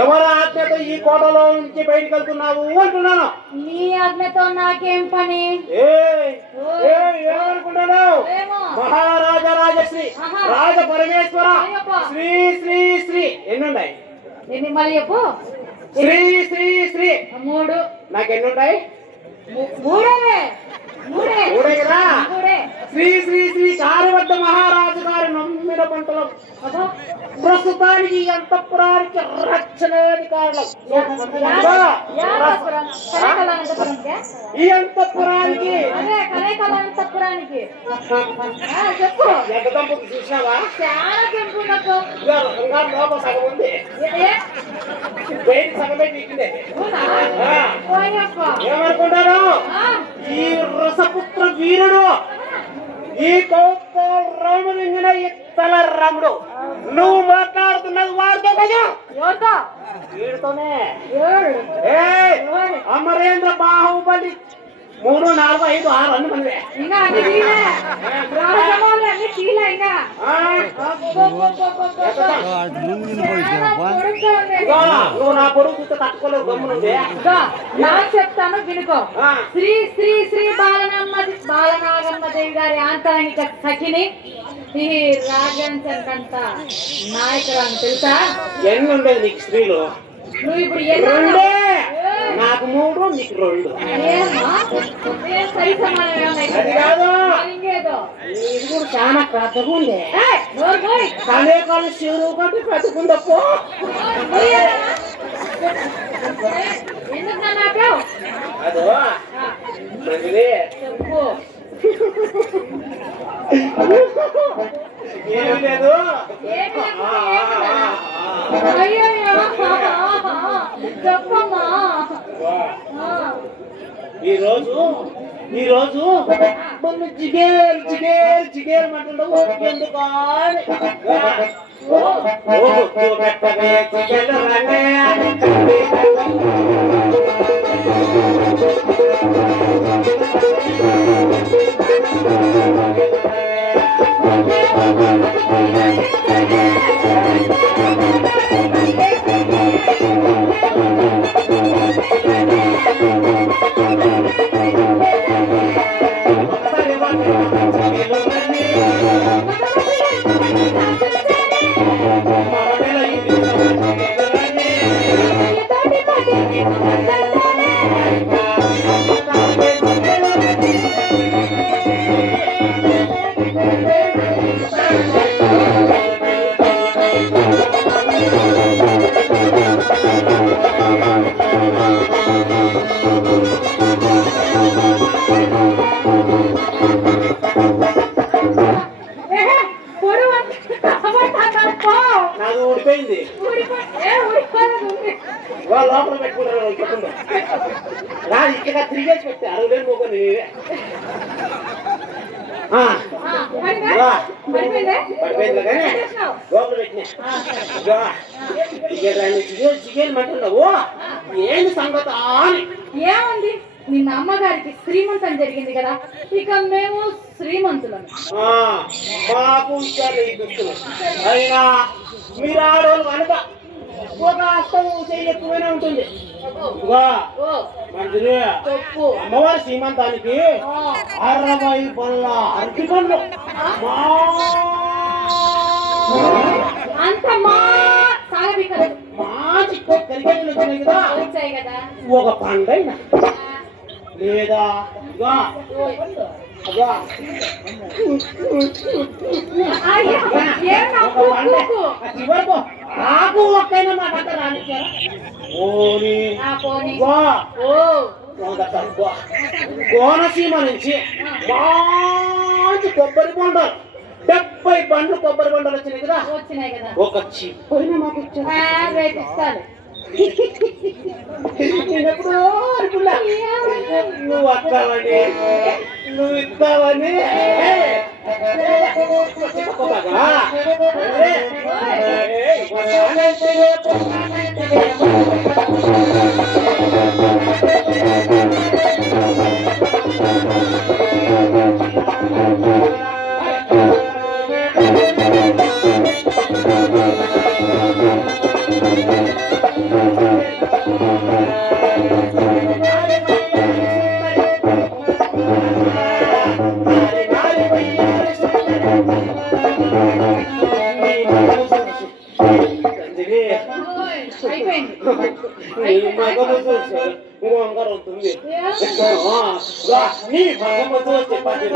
ఎవరి ఆజ్ఞతో ఈ కోటలో నుంచి బయటికి వెళ్తున్నావు అంటున్నాను. నీ ఆజ్ఞతో నాకేం పని? ఏమనుకుంటున్నావు? మహారాజా రాజశ్రీ రాజ పరమేశ్వర శ్రీ శ్రీ శ్రీ ఎన్నున్నాయి? ఎన్ని మళ్ళీ చెప్పు. శ్రీ శ్రీ శ్రీ 3. నాకెన్నుంటాయి? మూడే కదా. శ్రీ శ్రీ శ్రీ కార్యవర్ధ మహారాజు గారి నమ్మిన పంటలు ప్రస్తుతానికి అంతఃపురానికి రక్షణాధికారులు ఈ అంతఃపురానికి చెప్పు. చూసినావా? చాలా లోపల సగం ఉంది, బయట సగం పెట్టిందే. ఏమనుకుంటారు? ఈ రసపుత్ర వీరుడు, ఈ రామలింగన ఇత్తల రాముడు, నువ్వు మాట్లాడుతున్నది వాడితో కదా? వీడితోనే. అమరేంద్ర బాహుబలి 3, 4, 5, 6 అన్ని మనవే. నువ్వు నా కొడుకు చూస్తే తట్టుకోలేవు, గమ్మునుంది. చెప్తాను వినుకో. శ్రీ శ్రీ శ్రీ బాలనాగమ్మ దేవి గారి ఆంతరంగిక సఖిని ఈ రాజంత నాయకురాలు తెలుసా? ఎన్ని ఉండేది నీకు స్త్రీలు? నువ్వు ఇప్పుడు నాకు 3, నీకు 2. అది కాదు, ఇది కూడా చాలా పెద్దగా ఉంది. కలేకాలు చెరువు కంటే పెట్టుకుందప్పో. అదో మంచిది. ఏమి లేదు. ఈ రోజు మొన్న జిగేల్ జిగేల్ జిగేల్ అంటుండవు ఎందుకు ఊడిపోయింది. లోపల పెట్టుకుంటారు ఇక్కడ తిరిగేసి పెట్టి 60 వేలు పోకొని పడిపోయింది కానీ లోపల పెట్టినా చికెన్ అంటున్నావు. ఏంది సంగతి అని? ఏముంది, నిన్న అమ్మగారికి శ్రీమంతం జరిగింది కదా, ఇక మేము శ్రీమంతులం. మాకు అయినా మీరు ఆడవాళ్ళు కనుక ఒక అస్తం ఎక్కువనే ఉంటుంది. అమ్మవారి శ్రీమంతానికి 60 బల్ల అరటి పండ్లు అంత మంచి కరిగేళ్ళు వచ్చినాయి కదా, ఒక పండైనా లేదా చివరకు నాకు ఒక్కైనా మాట రానిచ్చారా? కోనసీమ నుంచి మంచి కొబ్బరి బొండాలు 70 బండ్లు కొబ్బరి బండలు వచ్చినాయి కదా, వచ్చినాయి కదా, ఒక చిప్పైనా మాకు ఇచ్చారు. రేపు ఇస్తాను. నేనెప్పుడో అనుకున్నా నువ్వు వస్తావని, నువ్వు ఇస్తావని. అయిపోయింది. నీ మగము చూసి వంగర అవుతుంది. నీ మగము చూసి 10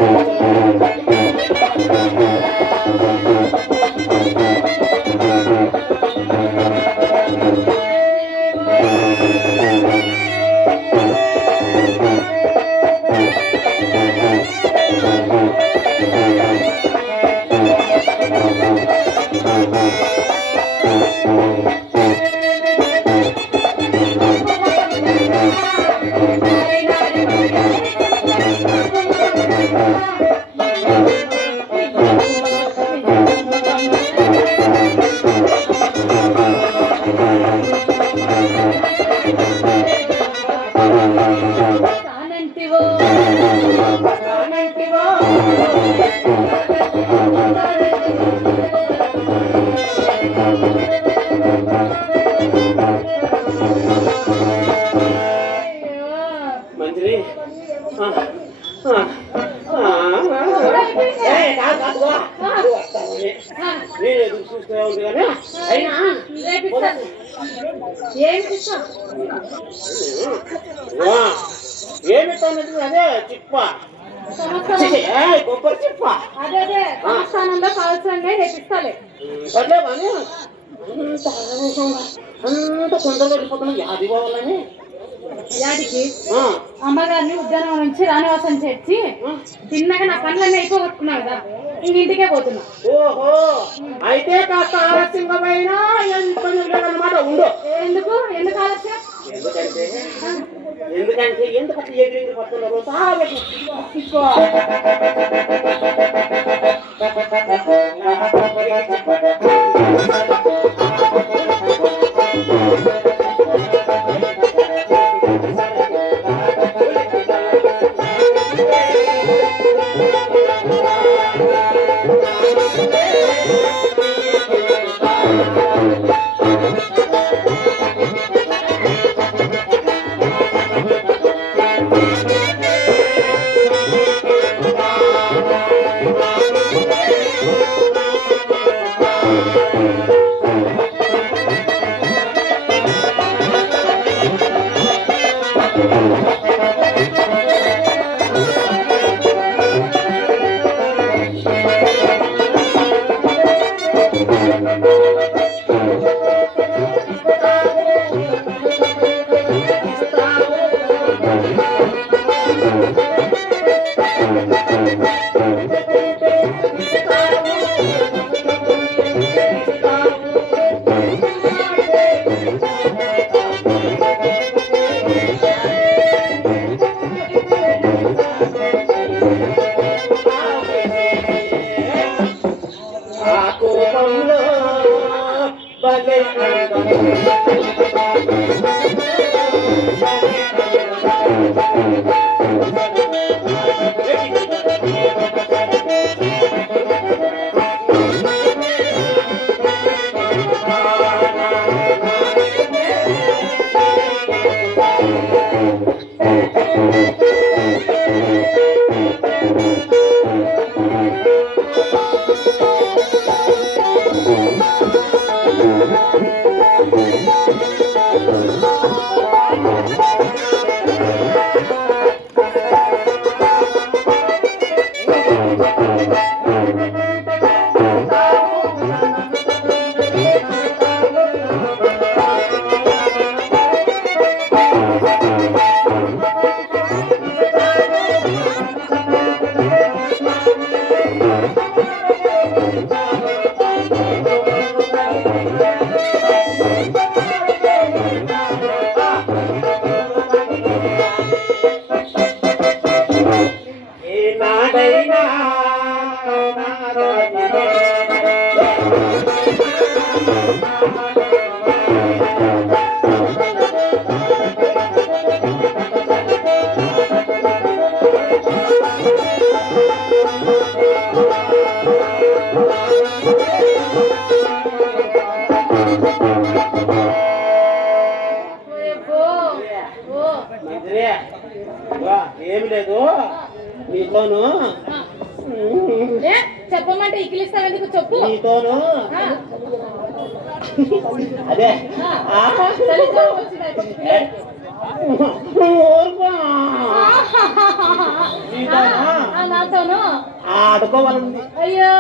తానంటివో మంత్రి నేను ఎదురు చూస్తూ ఉంది కానీ అయినా ఏమిటన్నది అదే చిప్ప, కొబ్బరి చిప్ప. అదే సంస్థానంలో కావాల్సిన నేర్పిస్తాలే. సర్లే కానీ అంత తొందరగా వెళ్ళిపోతున్నా యాది పోవాలని. యాడికి? అమ్మగారిని ఉద్యానవనం నుంచి రానివాసం చేర్చి తిన్నాక నా పనులన్నీ అయిపోగొట్టుకున్నావు కదా, ఇంటికే పోతున్నా. ఓహో, అయితే కాస్త ఆలస్యంగా పోయినా ఎంత అన్నమాట. ఉండు. ఎందుకు ఎందుకు ఆలస్యం? ఎందుకంటే ఎందుకు ఎగిరి పడుతున్నారు. Thank you. ఏమి లేదు నీతోను చెప్పమంటే ఇకిలిస్తావు ఎందుకు చెప్పు. నీతోను అదే నాతోను ఆడుకోవాలండి. అయ్యో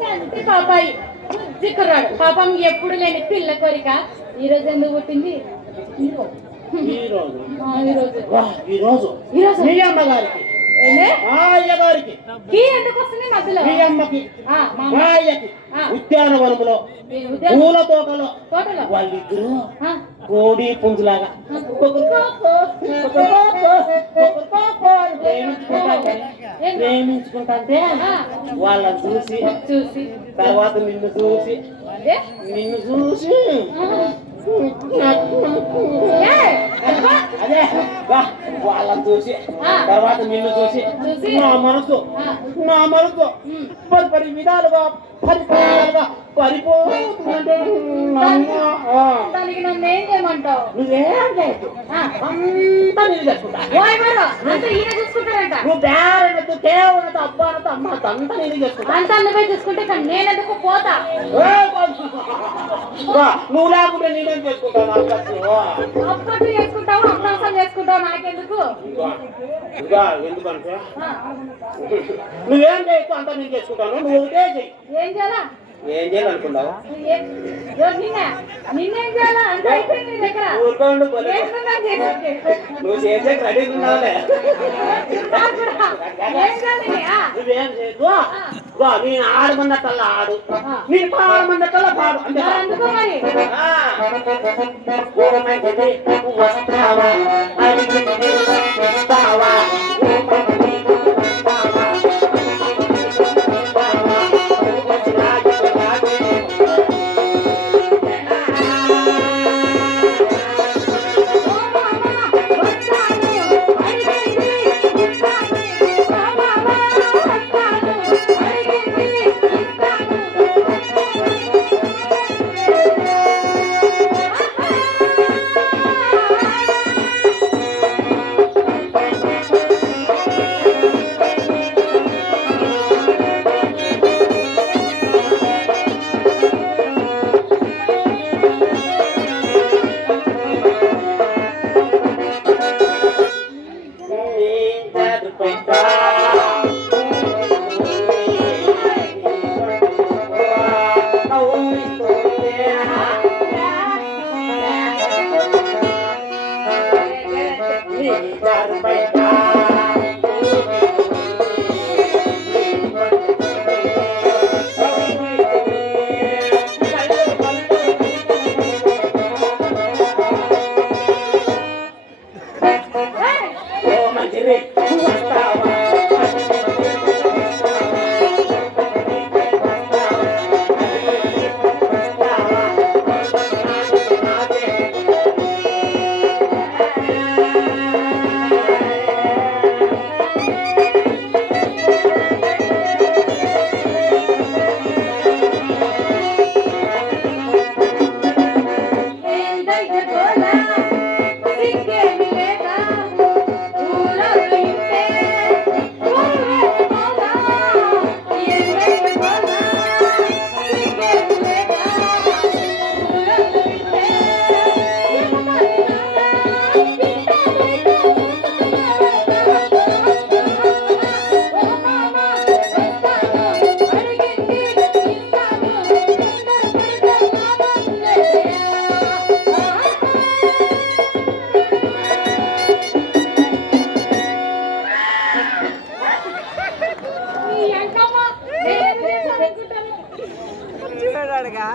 చంటి పాపాయి చిక్కురాడు పాపం ఎప్పుడు లేని పిల్ల కోరిక ఈ రోజు ఎందుకు పుట్టింది? ఈ రోజు మీ అమ్మగారికి అయ్యగారికి ఎందుకు వస్తుంది మధ్యలో? మీ అమ్మకి మా అయ్యకి ఉద్యానవనములో పూల తోటలో వాళ్ళిద్దరు కోడి పుంజులాగా ప్రేమించుకుంటే వాళ్ళని చూసి చూసి తర్వాత నిన్ను చూసి అదే వాళ్ళని చూసి తర్వాత నిన్ను చూసి నా మనసు పరి విధాలుగా పరిపోతుందంటే దానికి నన్ను ఏం చేయమంటావు? నువ్వేం చేయొచ్చు అంతా నేను చేసుకుంటా. చూసుకుంటాడంట నువ్వు బేరనతో కేవలతో అబ్బానతో అమ్మ అంతా నేను చేసుకుంటా. అంత అన్నపై చూసుకుంటే నేను ఎందుకు పోతా? నువ్వు లేకుంటే నేనేం చేసుకుంటాను? అప్పటి చేసుకుంటావు అభ్యాసం చేసుకుంటావు నాకెందుకు? ఎందుకంటే నువ్వేం చేయొచ్చు అంతా నేను చేసుకుంటాను. నువ్వు ఒకటే చెయ్యి. ఏం చేయాలా? ఏం చేయాలనుకున్నావు? నిన్నేం చేయాలా? అంత అయిపోయింది నీ దగ్గర. ఊరుకోండి నువ్వు చేసే రెడీ ఉన్నావులే. నువ్వేం చేయదు. నేను 6 మంది కల్లా ఆడు, నేను 6 మంది కల్లా పాడు. అందుకో మరి వస్తావా అడగా